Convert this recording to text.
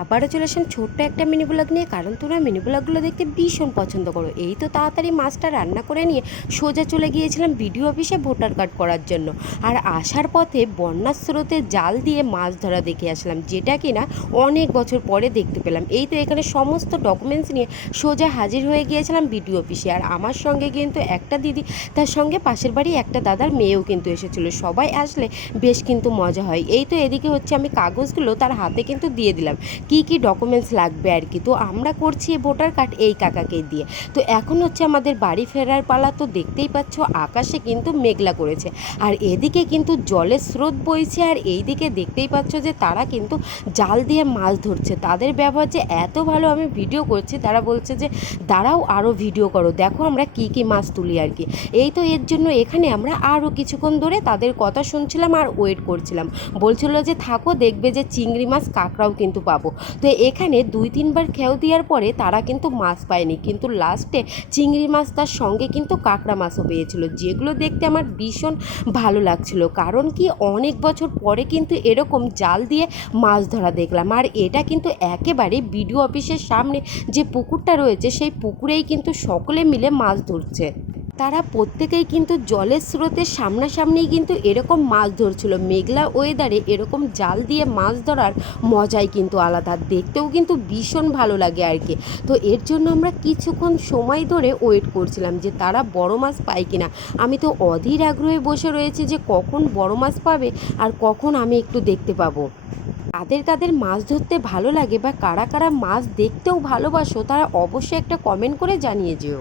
আবারও চলে আসলাম ছোট্ট একটা মিনি ব্লগ নিয়ে, কারণ তোমরা মিনি ব্লগগুলো দেখতে ভীষণ পছন্দ করো। এই তো তাড়াতাড়ি মাছটা রান্না করে নিয়ে সোজা চলে গিয়েছিলাম বিডিও অফিসে ভোটার কার্ড করার জন্য। আর আসার পথে বন্যার স্রোতে জাল দিয়ে মাছ ধরা দেখে আসলাম, যেটা কিনা অনেক বছর পরে দেখতে পেলাম। এই তো এখানে সমস্ত ডকুমেন্টস নিয়ে সোজা হাজির হয়ে গিয়েছিলাম বিডিও অফিসে। আর আমার সঙ্গে কিন্তু একটা দিদি, তার সঙ্গে পাশের বাড়ি একটা দাদার মেয়েও কিন্তু এসেছিলো। সবাই আসলে বেশ কিন্তু মজা হয়। এই তো এদিকে হচ্ছে আমি কাগজগুলো তার হাতে কিন্তু দিয়ে দিলাম, কি কি ডকুমেন্টস লাগবে আর কি। তো আমরা করছি ভোটার কার্ড এই কাকাকে দিয়ে। তো এখন হচ্ছে আমাদের বাড়ি ফেরার পালা। তো দেখতেই পাচ্ছ আকাশে কিন্তু মেঘলা করেছে, আর এদিকে কিন্তু জলের স্রোত বইছে। আর এইদিকে দেখতেই পাচ্ছ যে তারা কিন্তু জাল দিয়ে মাছ ধরছে। তাদের ব্যবহার যে এত ভালো, আমি ভিডিও করছি, তারা বলছে যে দাঁড়াও আরও ভিডিও করো, দেখো আমরা কি কি মাছ তুলি আর কি। এই তো এর জন্য এখানে আমরা আরও কিছুক্ষণ ধরে তাদের কথা শুনছিলাম আর ওয়েট করছিলাম। বলছিল যে থাকো, দেখবে যে চিংড়ি মাছ কাঁকড়াও কিন্তু পাবো। তো এখানে 2-3 বার খেও দেওয়ার পরে তারা কিন্তু মাছ পায়নি, কিন্তু লাস্টে চিংড়ি মাছ তার সঙ্গে কিন্তু কাঁকড়া মাছও পেয়েছিল, যেগুলো দেখতে আমার ভীষণ ভালো লাগছিল। কারণ কি, অনেক বছর পরে কিন্তু এরকম জাল দিয়ে মাছ ধরা দেখলাম। আর এটা কিন্তু একেবারে বিডিও অফিসের সামনে যে পুকুরটা রয়েছে, সেই পুকুরেই কিন্তু সকলে মিলে মাছ ধরছে। তারা প্রত্যেকেই কিন্তু জলের স্রোতের সামনাসামনিই কিন্তু এরকম মাছ ধরছিল। মেঘলা ওয়েদারে এরকম জাল দিয়ে মাছ ধরার মজাই কিন্তু আলাদা, দেখতেও কিন্তু ভীষণ ভালো লাগে আর কি। তো এর জন্য আমরা কিছুক্ষণ সময় ধরে ওয়েট করছিলাম যে তারা বড় মাছ পায় কিনা। আমি তো অধীর আগ্রহে বসে রয়েছি যে কখন বড় মাছ পাবে আর কখন আমি একটু দেখতে পাবো। কাদের কাদের মাছ ধরতে ভালো লাগে বা কারা কারা মাছ দেখতেও ভালোবাসো, তারা অবশ্যই একটা কমেন্ট করে জানিয়ে যেও।